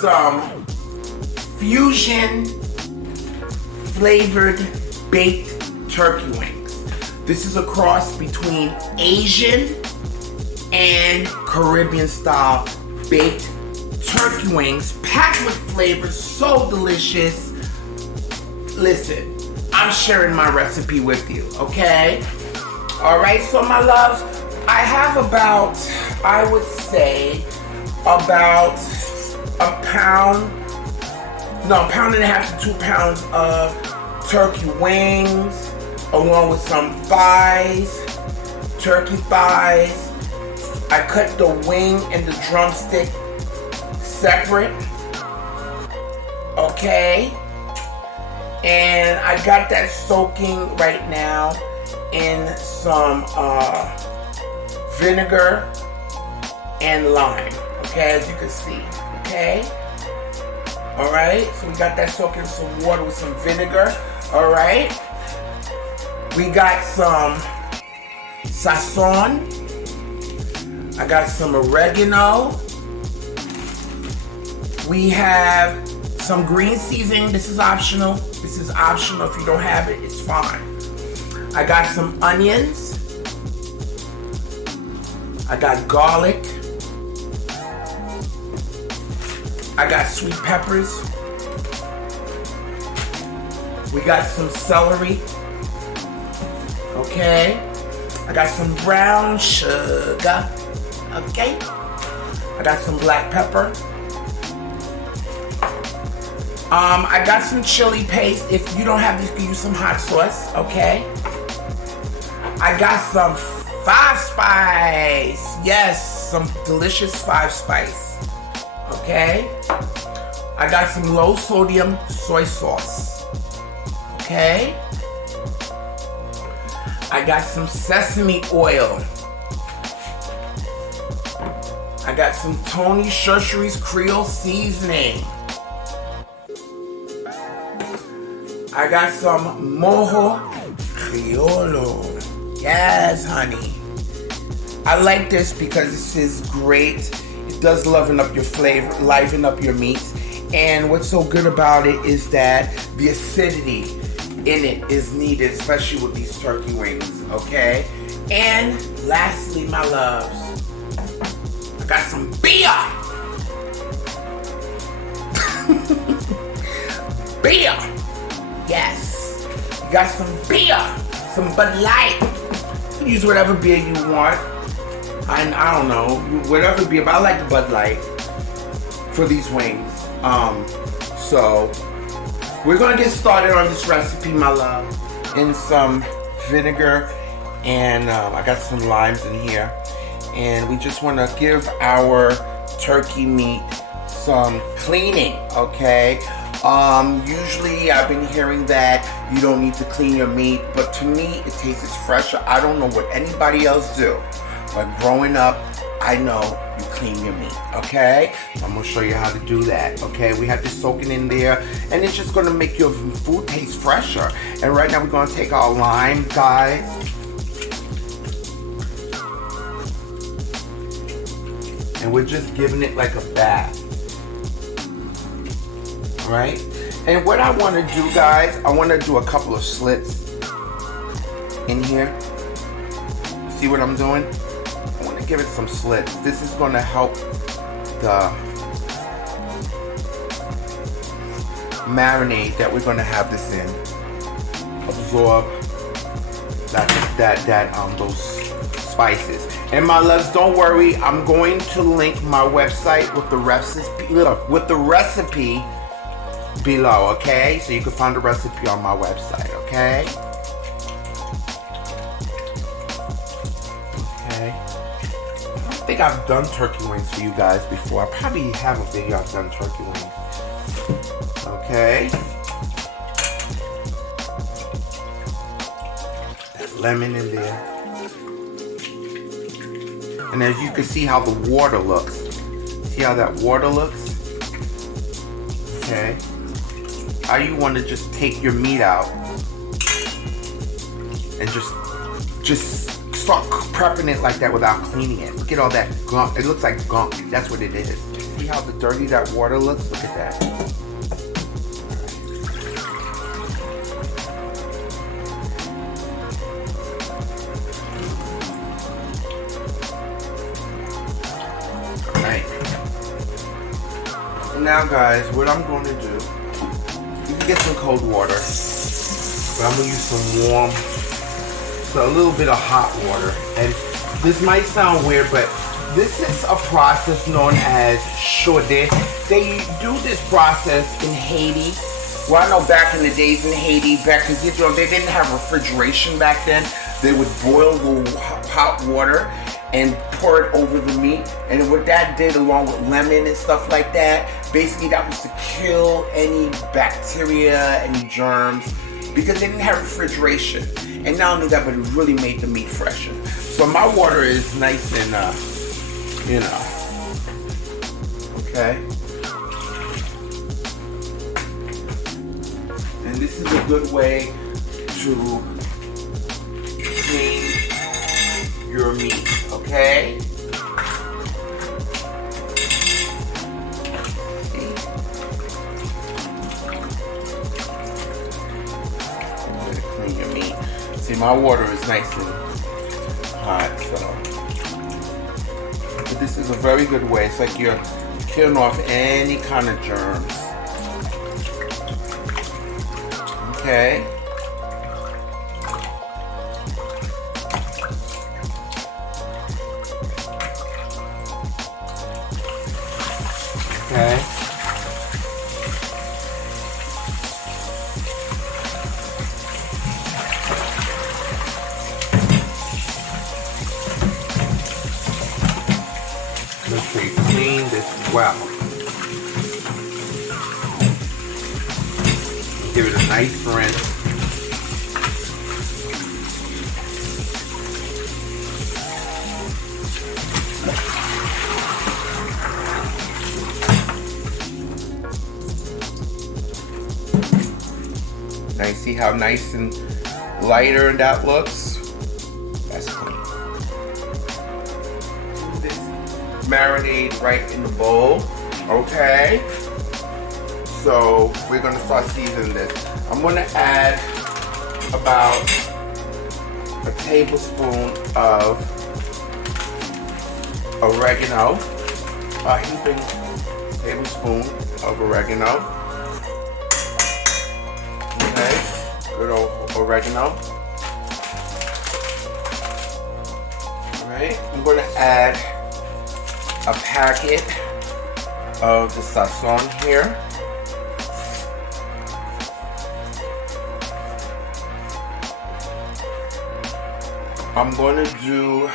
some fusion flavored baked turkey wings. This is a cross between Asian and Caribbean style baked turkey wings, packed with flavors, so delicious. Listen, I'm sharing my recipe with you, okay? All right, so my loves, I have about, I would say, about a pound and a half to 2 pounds of turkey wings, along with some thighs, turkey thighs. I cut the wing and the drumstick separate, okay? And I got that soaking right now in some vinegar and lime, okay, as you can see, okay? All right, so we got that soaking in some water with some vinegar, all right? We got some sazon. I got some oregano. We have some green seasoning. This is optional. This is optional. If you don't have it, it's fine. I got some onions. I got garlic. I got sweet peppers. We got some celery. Okay. I got some brown sugar. Okay. I got some black pepper. I got some chili paste. If you don't have this, you can use some hot sauce, okay? I got some 5-spice. Yes, some delicious 5-spice. Okay? I got some low sodium soy sauce. Okay? I got some sesame oil. I got some Tony Chachere's Creole seasoning. I got some mojo criollo. Yes, honey. I like this because this is great. It does liven up your flavor, liven up your meats. And what's so good about it is that the acidity in it is needed, especially with these turkey wings, okay? And lastly, my loves, I got some beer. Beer. Yes. You got some beer. Some Bud Light. You can use whatever beer you want. I don't know, whatever beer, but I like the Bud Light for these wings. So we're gonna get started on this recipe, my love, in some vinegar, and I got some limes in here, and we just want to give our turkey meat some cleaning, okay? Usually I've been hearing that you don't need to clean your meat, but to me it tastes fresher. I don't know what anybody else do, but growing up, I know you clean your meat, okay? I'm gonna show you how to do that, okay? We have this soaking in there, and it's just gonna make your food taste fresher. And right now we're gonna take our lime, guys. And we're just giving it like a bath, right? And what I wanna do, guys, I wanna do a couple of slits in here. See what I'm doing? Give it some slits. This is going to help the marinade that we're going to have this in absorb those spices. And my loves, don't worry, I'm going to link my website with the recipe below, okay? So you can find the recipe on my website, okay? Okay. I think I've done turkey wings for you guys before. I probably have a video I've done turkey wings. Okay. That lemon in there. And as you can see how the water looks. See how that water looks? Okay. How you want to just take your meat out and just start prepping it like that without cleaning it. Look at all that gunk. It looks like gunk. That's what it is. See how dirty that water looks? Look at that. Alright. Now guys, what I'm going to do, you can get some cold water, but I'm going to use some warm, so a little bit of hot water. And this might sound weird, but this is a process known as chaudé. They do this process in Haiti. Well, I know back in the days in Haiti, because you know, they didn't have refrigeration back then. They would boil the hot water and pour it over the meat. And what that did, along with lemon and stuff like that, basically that was to kill any bacteria, any germs, because they didn't have refrigeration. And not only that, but it really made the meat fresher. So my water is nice and, you know, okay. And this is a good way to clean your meat, okay? Clean your meat. See, my water is nice and hot, so. But this is a very good way. It's like you're killing off any kind of germs. Okay. Okay. Make sure you clean this well. Give it a nice rinse. Now you see how nice and lighter that looks? That's clean. This marinade right in the bowl, okay? So we're gonna start seasoning this. I'm gonna add about a tablespoon of oregano, a heaping tablespoon of oregano. Okay, good old oregano. Alright, I'm gonna add a packet of the sazon here. I'm gonna do,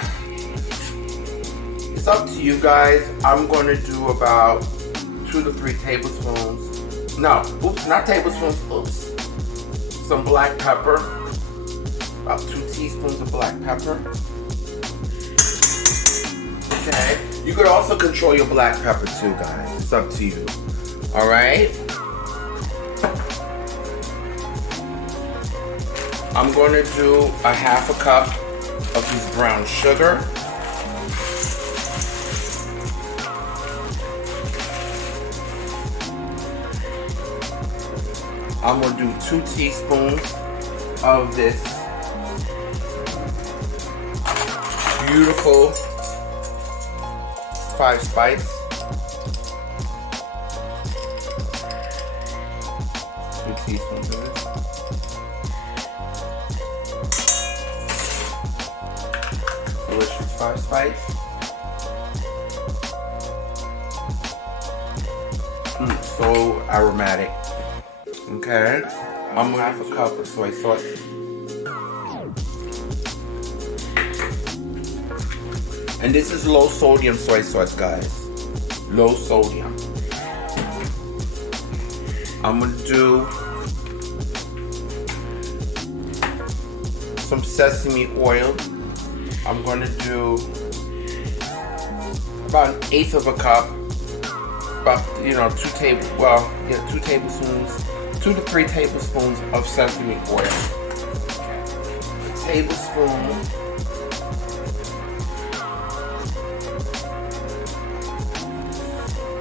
it's up to you guys. I'm gonna do about 2 to 3 tablespoons. No, oops, not tablespoons, oops. Some black pepper, about 2 teaspoons of black pepper. Okay, you could also control your black pepper too, guys. It's up to you. All right. I'm going to do a half a cup of this brown sugar. I'm going to do 2 teaspoons of this beautiful 5 spice. 2 teaspoons of this. Delicious 5 spice. So aromatic. Okay, I'm gonna have a cup of soy sauce. And this is low sodium soy sauce, guys. Low sodium. I'm gonna do some sesame oil. I'm gonna do about 1/8 of a cup. About, 2 tablespoons, 2 to 3 tablespoons of sesame oil. A tablespoon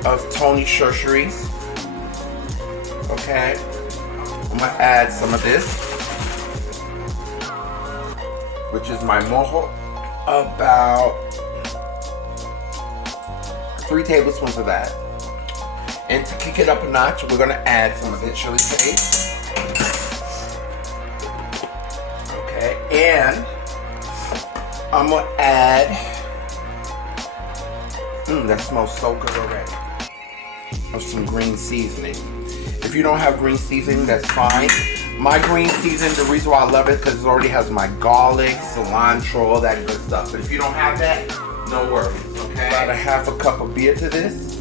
of Tony Shercheries. Okay, I'm gonna add some of this, which is my mojo, about 3 tablespoons of that. And to kick it up a notch, we're gonna add some of the chili paste. Okay, and I'm gonna add, that smells so good already, of some green seasoning. If you don't have green seasoning, that's fine. My green seasoning, the reason why I love it, because it already has my garlic, cilantro, all that good stuff. But if you don't have that, no worries, okay? About a half a cup of beer to this.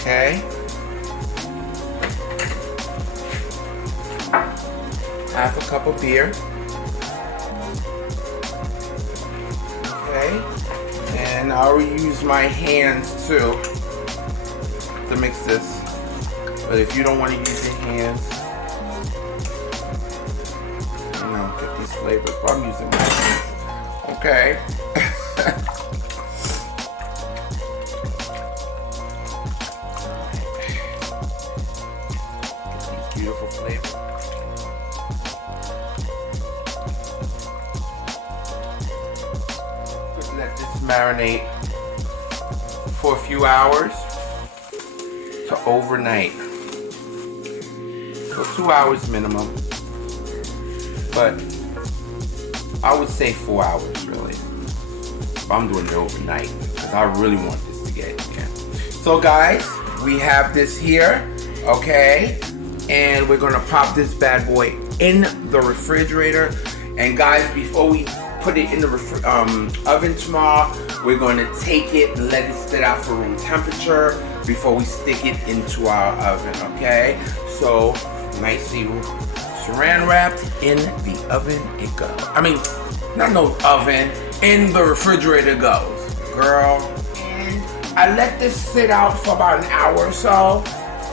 Okay. Half a cup of beer. Okay. And I will use my hands too to mix this. But if you don't want to use your hands, you know, get these flavors. But I'm using my hands. Okay. Get these beautiful flavors. Let this marinate for a few hours to overnight. So 2 hours minimum, but I would say 4 hours really. But I'm doing it overnight because I really want this to get in. So guys, we have this here, okay? And we're gonna pop this bad boy in the refrigerator. And guys, before we put it in the oven tomorrow, we're going to take it and let it sit out for room temperature before we stick it into our oven, okay? So nicely saran wrapped in the oven it goes. I mean, not no oven, in the refrigerator goes, girl. And I let this sit out for about an hour or so,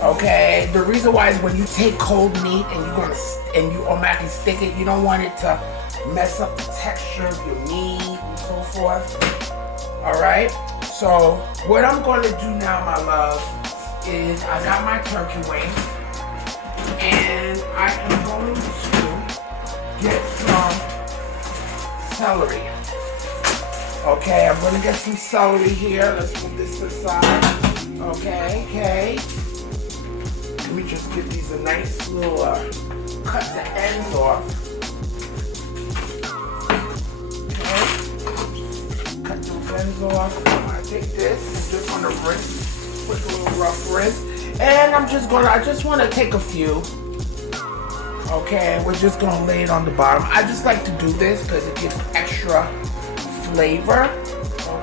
okay? The reason why is when you take cold meat and you automatically stick it, you don't want it to mess up the texture of your meat and so forth. Alright, so what I'm going to do now, my love, is I got my turkey wings and I am going to get some celery. Okay, I'm going to get some celery here. Let's move this to the side. Okay. Let me just give these a nice little cut the ends off. Cut those ends off. I'm gonna take this and just on the rinse, quick little rough rinse, and I just want to take a few. Okay, we're just gonna lay it on the bottom. I just like to do this because it gives extra flavor.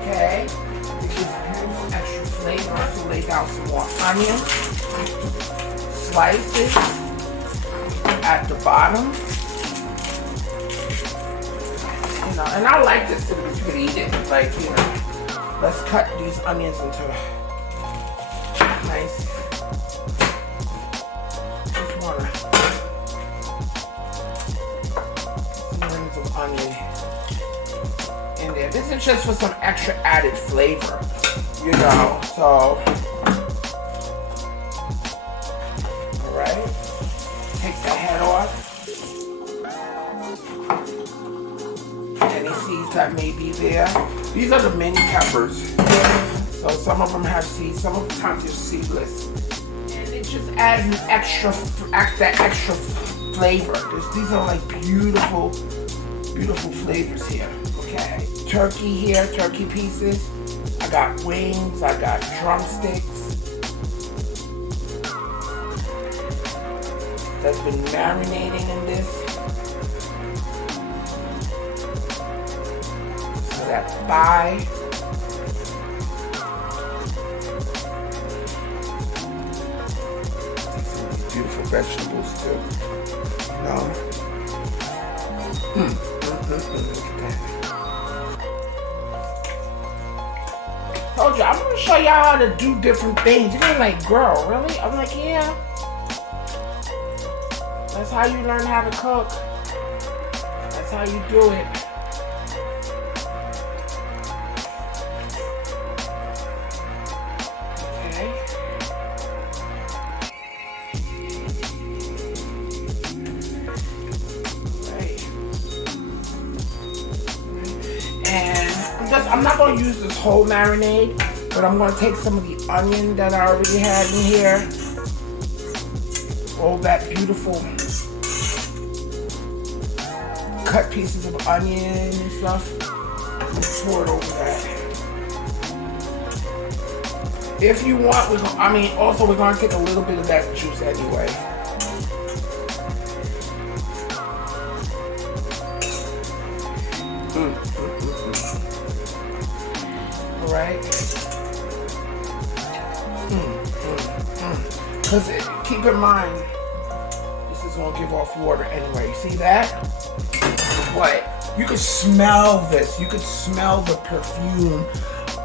Okay, it gives beautiful extra flavor. So lay down some more onion slices at the bottom. You know, and I like this so you could eat it. Like, you know, let's cut these onions into nice. Just wanna onions of onion in there. This is just for some extra added flavor, you know. So, all right, take the head off. Any seeds that may be there. These are the mini peppers. So some of them have seeds, some of the times they're seedless. And it just adds an extra flavor. These are like beautiful flavors here. Okay. Turkey here, turkey pieces. I got wings, I got drumsticks. That's been marinating in this. That thigh. Some of these beautiful vegetables too. You know. Look at that. Told you, I'm gonna show y'all how to do different things. You're gonna be like, girl, really? I'm like, yeah. That's how you learn how to cook. That's how you do it. I'm not going to use this whole marinade, but I'm going to take some of the onion that I already had in here. All that beautiful cut pieces of onion and stuff. And pour it over that. If you want, also we're going to take a little bit of that juice anyway. Right? Because keep in mind, this is going to give off water anyway. You see that? What? You can smell this. You can smell the perfume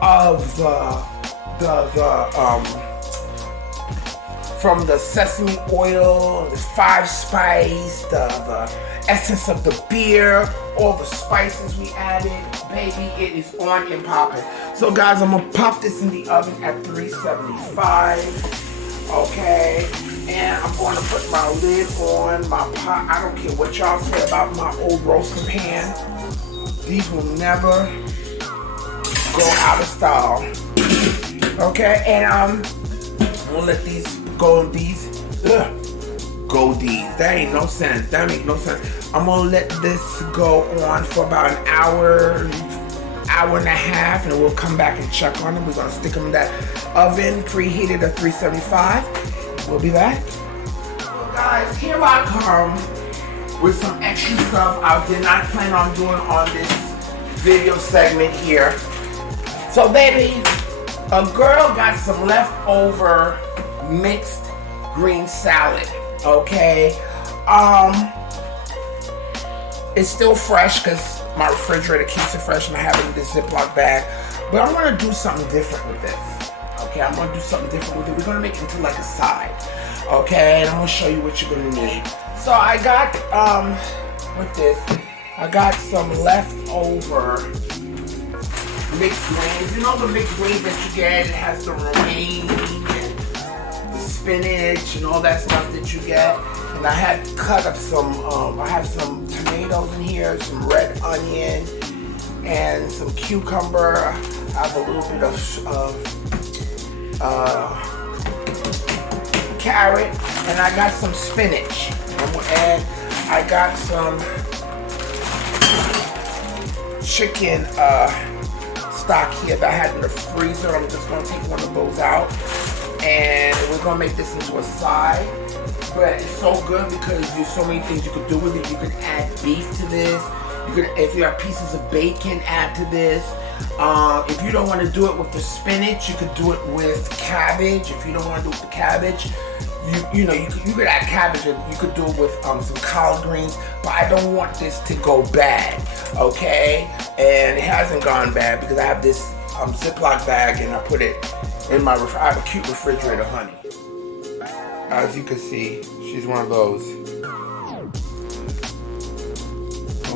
of from the sesame oil, the 5 spice, the essence of the beer, all the spices we added. Baby, it is on and popping. So guys, I'm gonna pop this in the oven at 375. Okay, and I'm going to put my lid on my pot. I don't care what y'all say about my old roasting pan. These will never go out of style. Okay, and I'm gonna let these go. That ain't no sense. That make no sense. I'm gonna let this go on for about an hour and a half, and we'll come back and check on them. We're gonna stick them in that oven, preheated at 375. We'll be back. So guys, here I come with some extra stuff I did not plan on doing on this video segment here. So baby, a girl got some leftover mixed green salad. Okay, it's still fresh because my refrigerator keeps it fresh and I have it in this Ziploc bag. But I'm gonna do something different with this. Okay, I'm gonna do something different with it. We're gonna make it into like a side. Okay, and I'm gonna show you what you're gonna need. So I got with this, I got some leftover mixed greens. You know the mixed greens that you get? It has the romaine and the spinach and all that stuff that you get. And I had cut up some, I have some tomatoes in here, some red onion, and some cucumber. I have a little bit of carrot, and I got some spinach. And I got some chicken stock here that I had in the freezer. I'm just gonna take one of those out, and we're gonna make this into a side. But it's so good because there's so many things you could do with it. You can add beef to this. You can, if you have pieces of bacon, add to this. If you don't want to do it with the spinach, you could do it with cabbage. If you don't want to do it with the cabbage, you could add cabbage, and you could do it with some collard greens. But I don't want this to go bad, okay? And it hasn't gone bad because I have this Ziploc bag and I put it in my. I have a cute refrigerator, honey. As you can see, she's one of those.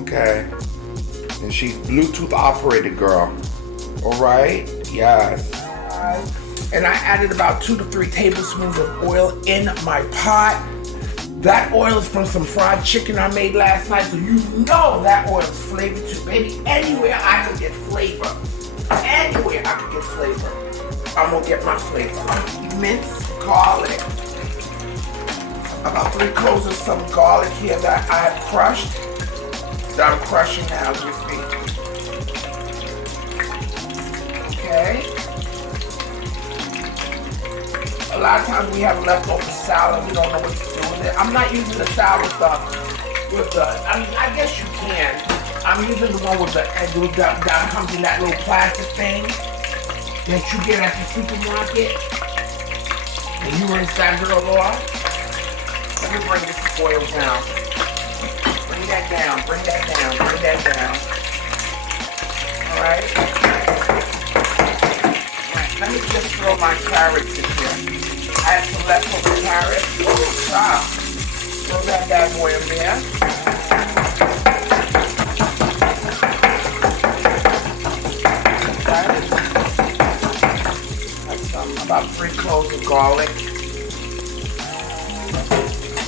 Okay. And she's Bluetooth operated, girl. All right? Yes. And I added about 2 to 3 tablespoons of oil in my pot. That oil is from some fried chicken I made last night, so you know that oil is flavored too. Baby, anywhere I could get flavor. Anywhere I could get flavor. I'm gonna get my flavor. Minced garlic. About 3 cloves of some garlic here that I have crushed. That I'm crushing now with me. Okay. A lot of times we have leftover salad. We don't know what to do with it. I'm not using the salad stuff with the. I mean, I guess you can. I'm using the one with the that comes in that little plastic thing that you get at the supermarket. And you rinse that girl off. Let me bring this oil down. Bring that down, bring that down, bring that down. Alright? Let me just throw my carrots in here. I have some leftover carrots. Ooh, wow. Throw that bad boy in there. about 3 cloves of garlic.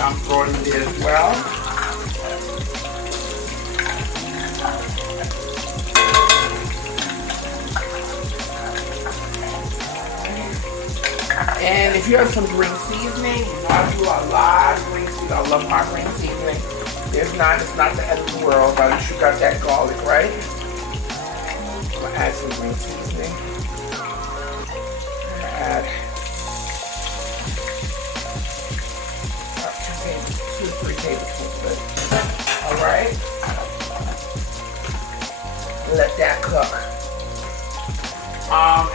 I'm throwing it in as well. And if you have some green seasoning, I do a lot of green seasoning. I love my green seasoning. If not, it's not the end of the world, but at least you got that garlic, right? I'm gonna add some green seasoning. I'm gonna add 2-3 tablespoons of it. All right. Let that cook.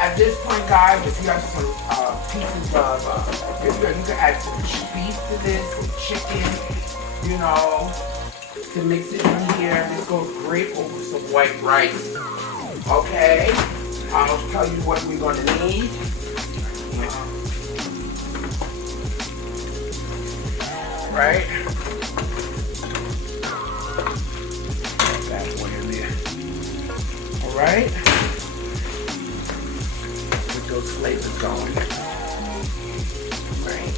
At this point, guys, if you have some pieces of, you can add some beef to this, some chicken, you know, to mix it in here. This goes great over some white rice. Okay, I'll tell you what we're gonna need. Right? That one in there. All right. Those flavors going. Right.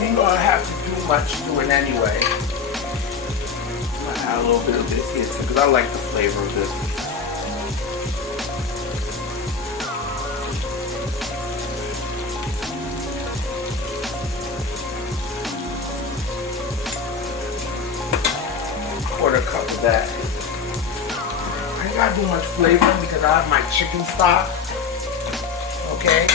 We ain't gonna have to do much to it anyway. I'm gonna add a little bit of this here too, because I like the flavor of this. Quarter cup of that. I ain't gotta do much flavor because I have my chicken stock. Okay.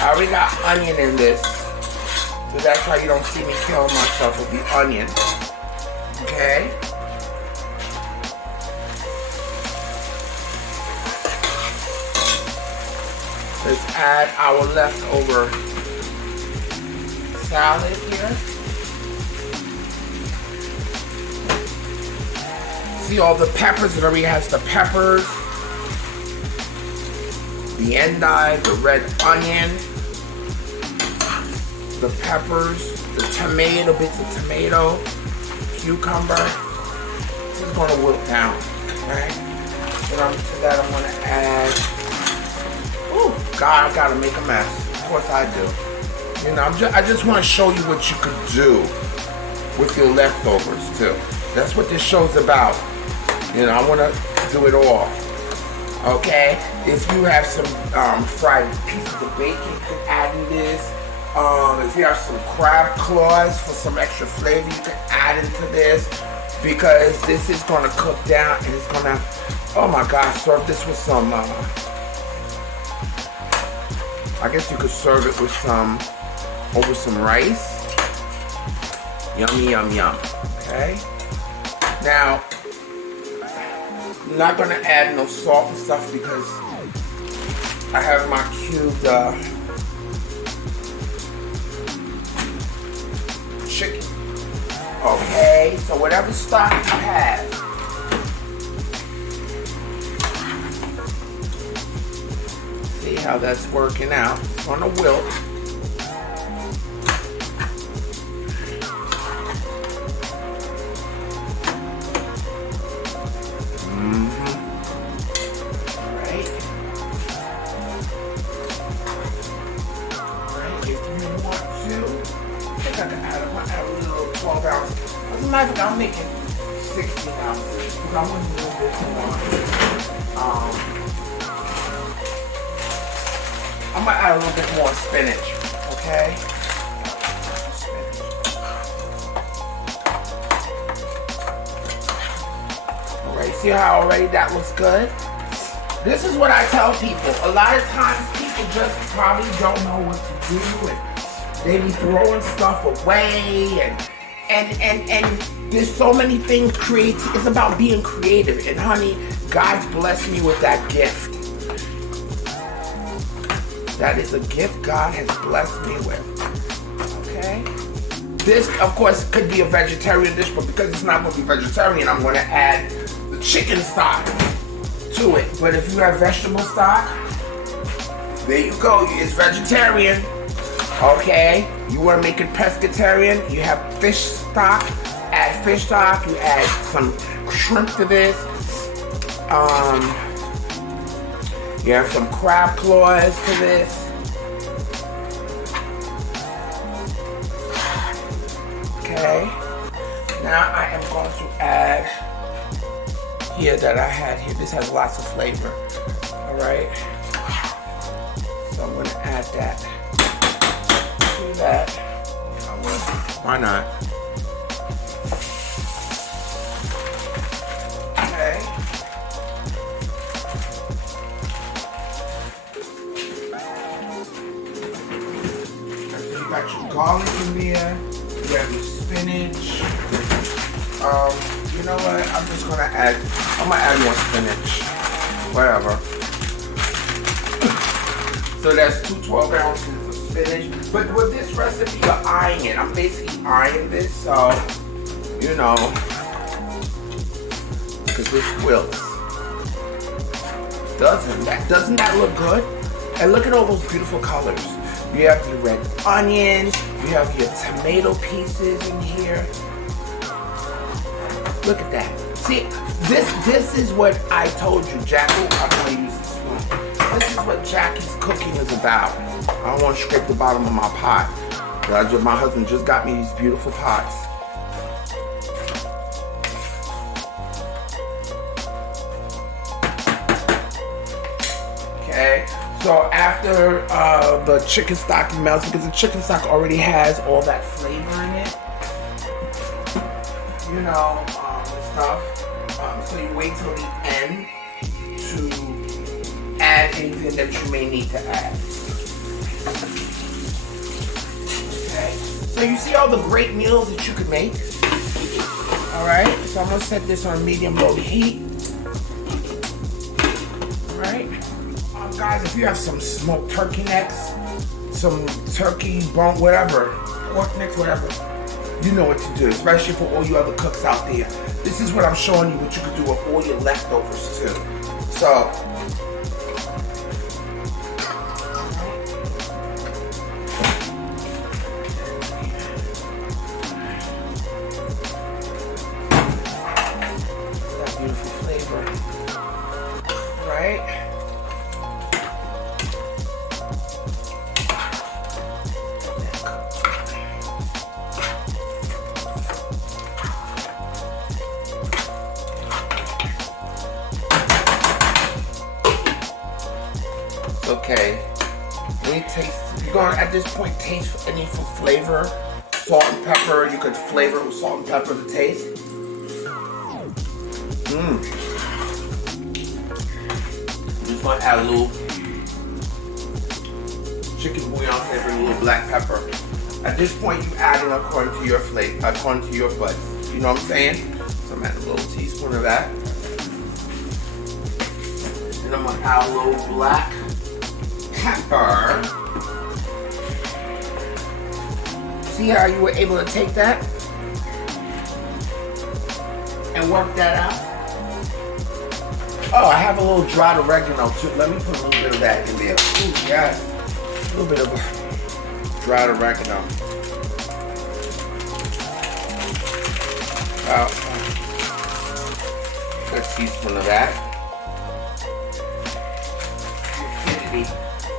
I already got onion in this. So that's why you don't see me killing myself with the onion. Okay. Let's add our leftover salad here. See all the peppers? It already has the peppers, the endive, the red onion, the peppers, the tomato, bits of tomato, cucumber. This is going to wilt down, okay? And to that I'm going to add, oh God, I got to make a mess. Of course I do. You know, I just want to show you what you can do with your leftovers too. That's what this show's about. You know, I want to do it all. Okay? If you have some fried pieces of bacon, you can add in this. If you have some crab claws for some extra flavor, you can add into this. Because this is going to cook down and it's going to, oh my gosh, serve this with some, I guess you could serve it with some, over some rice. Yummy, yum, yum. Okay? Now, I'm not going to add no salt and stuff because I have my cubed chicken. Okay, so whatever stock you have, see how that's working out. It's on a wilt. I'm making 16 ounces because I want a little bit more. I'm gonna add a little bit more spinach, okay? Alright, see how already that looks good? This is what I tell people. A lot of times people just probably don't know what to do and they be throwing stuff away and there's so many things it's about being creative. And honey, God's blessed me with that gift. That is a gift God has blessed me with. Okay? This, of course, could be a vegetarian dish, but because it's not going to be vegetarian, I'm going to add the chicken stock to it. But if you have vegetable stock, there you go. It's vegetarian. Okay? You want to make it pescatarian? You have fish stock. Add fish stock. You add some shrimp to this. You have some crab claws to this. Okay. Now I am going to add here that I had here. This has lots of flavor. Alright. So I'm going to add that to that. Why not? Okay. You got your garlic in there. You have your spinach. You know what? I'm just gonna add more spinach. Whatever. So that's 2 12 ounces of spinach. But with this recipe, you're eyeing it. I'm basically eyeing this, so you know, because this wilts. Doesn't that look good? And look at all those beautiful colors. You have the red onion, you have your tomato pieces in here. Look at that. See, this is what I told you, Jackie. I'm gonna use this spoon. This is what Jackie's cooking is about. I don't want to scrape the bottom of my pot. My husband just got me these beautiful pots. Okay. So after the chicken stock melts, because the chicken stock already has all that flavor in it, you know, and stuff. So you wait till the end to add anything that you may need to add. Okay. So you see all the great meals that you could make. All right. So I'm gonna set this on medium-low heat. All right. Guys, if you have some smoked turkey necks, some turkey bone, whatever, pork necks, whatever, you know what to do, especially for all you other cooks out there. This is what I'm showing you what you can do with all your leftovers too. So, that beautiful flavor, right? Okay, you're going to at this point taste any for flavor, salt and pepper. You could flavor with salt and pepper to taste. Just want to add a little chicken bouillon flavor, a little black pepper. At this point, you add it according to your flavor, according to your butts. You know what I'm saying? So I'm adding a little teaspoon of that. And I'm going to add a little black pepper. See how you were able to take that and work that out? Oh, I have a little dried oregano too. Let me put a little bit of that in there. Ooh, yeah. A little bit of dried oregano. About a teaspoon of that.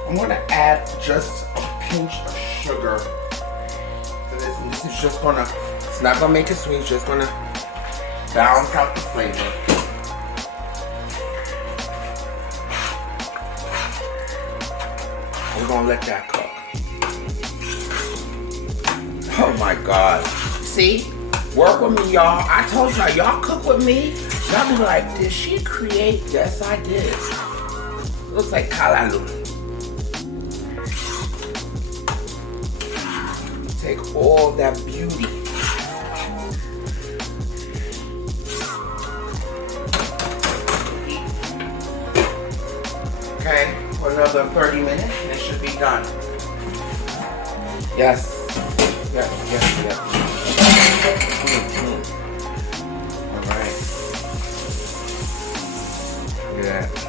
I'm going to add just a pinch of sugar to this, and this is just going to, it's not going to make it sweet, it's just going to balance out the flavor. We're going to let that cook. Oh my God. See? Work with me, y'all. I told y'all cook with me. Y'all be like, did she create? Yes, I did. Looks like kalalu. Take all that beauty. Okay, for another 30 minutes and it should be done. Yes. Yes. All right. Look at that.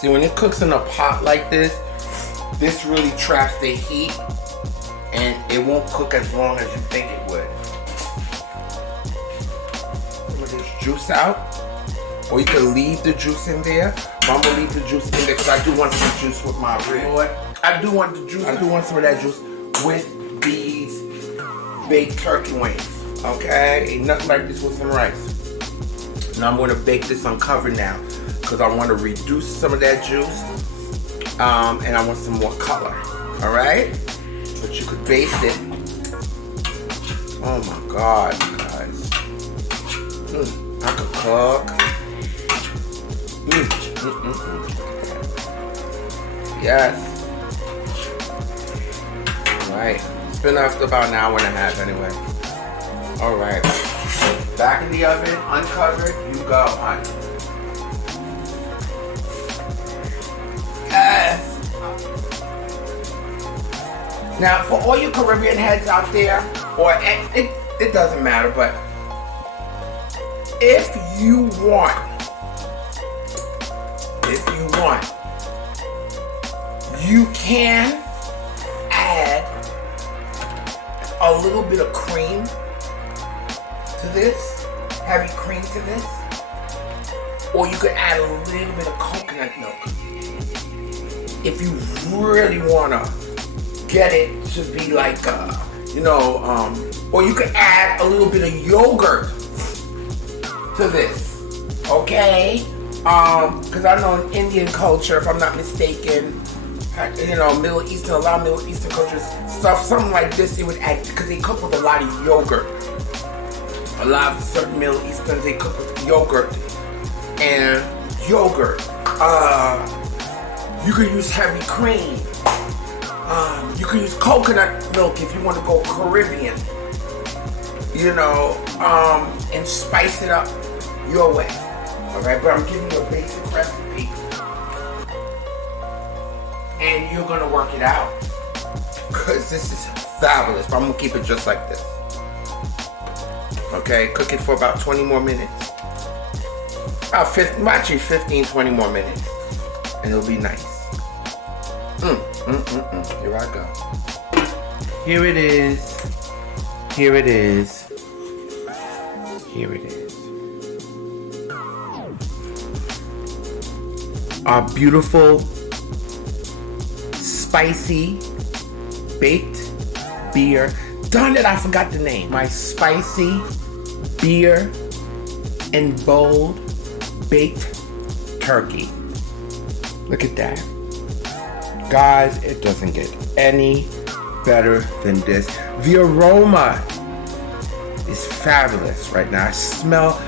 See, when it cooks in a pot like this really traps the heat and it won't cook as long as you think it would. Some of this juice out, or you can leave the juice in there. But I'm gonna leave the juice in there because I do want some juice with my rib. I do want the juice. I do want some of that juice with these baked turkey wings. Okay, ain't nothing like this with some rice. Now I'm gonna bake this uncovered now because I want to reduce some of that juice, and I want some more color. All right, but you could baste it. Oh my God, guys, I could cook. Yes. All right, it's been after about an hour and a half anyway. All right, back in the oven, uncovered. You go, honey. Yes. Now, for all you Caribbean heads out there, or it doesn't matter, but if you want, you can add a little bit of cream to this, heavy cream to this, or you could add a little bit of coconut milk if you really wanna get it to be like, or you could add a little bit of yogurt to this, okay? Because I know in Indian culture, if I'm not mistaken, Middle Eastern, a lot of Middle Eastern cultures, something like this, they would add, because they cook with a lot of yogurt. A lot of certain Middle Easterns, they cook with yogurt. And yogurt, you could use heavy cream. You could use coconut milk if you want to go Caribbean. And spice it up your way. Alright, but I'm giving you a basic recipe. And you're gonna work it out. Because this is fabulous. But I'm gonna keep it just like this. Okay, cook it for about 20 more minutes. About 15, 20 more minutes. And it'll be nice. Here I go. Here it is. Here it is. Here it is. Our beautiful, spicy, baked beer. Darn it, I forgot the name. My spicy beer and bold baked turkey. Look at that. Guys, it doesn't get any better than this. The aroma is fabulous right now. I smell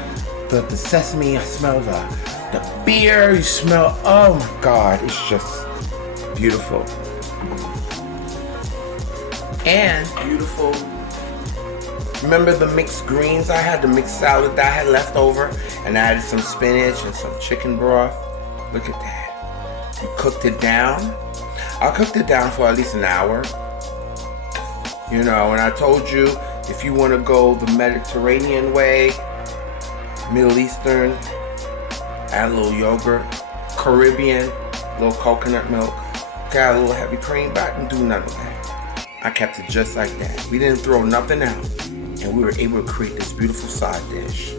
the sesame, I smell the beer, you smell, oh my God, it's just beautiful. And beautiful. Remember the mixed greens I had, the mixed salad that I had left over, and I added some spinach and some chicken broth. Look at that. You cooked it down. I cooked it down for at least an hour. And I told you, if you want to go the Mediterranean way, Middle Eastern, add a little yogurt, Caribbean, a little coconut milk, got a little heavy cream, but I didn't do none of that. I kept it just like that. We didn't throw nothing out, and we were able to create this beautiful side dish.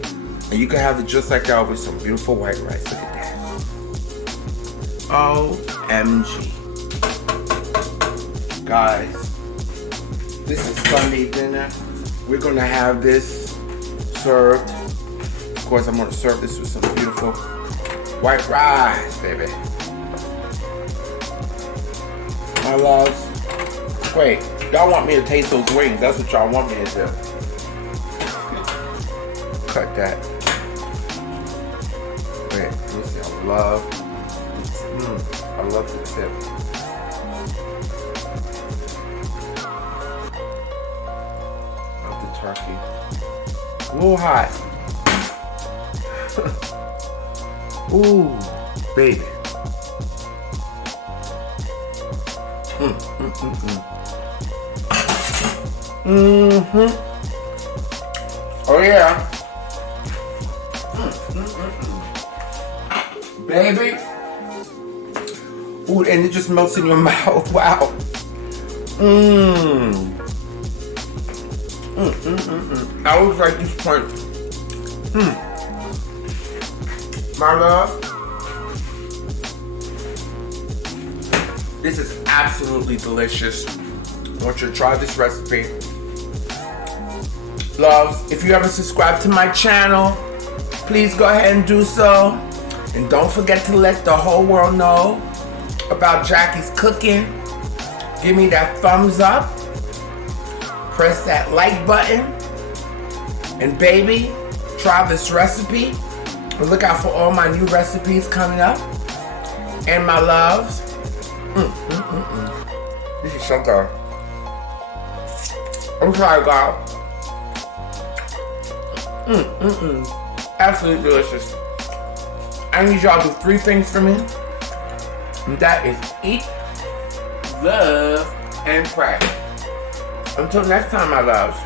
And you can have it just like that with some beautiful white rice. Look at that. OMG. Guys, this is Sunday dinner. We're gonna have this served. Of course, I'm gonna serve this with some beautiful white rice, baby. My loves. Wait, y'all want me to taste those wings. That's what y'all want me to do. Cut that. Wait, let me see. I love the tip. Love the turkey. A little hot. Ooh, baby. Oh yeah. Baby. Ooh, and it just melts in your mouth. Wow. I always like these points. My love, this is absolutely delicious. I want you to try this recipe. Loves, if you haven't subscribed to my channel, please go ahead and do so. And don't forget to let the whole world know about Jackie's cooking. Give me that thumbs up. Press that like button. And baby, try this recipe. And look out for all my new recipes coming up. And my loves. This is so good. I'm sorry, God. Absolutely delicious. I need y'all to do 3 things for me. And that is eat, love, and pray. Until next time, my loves.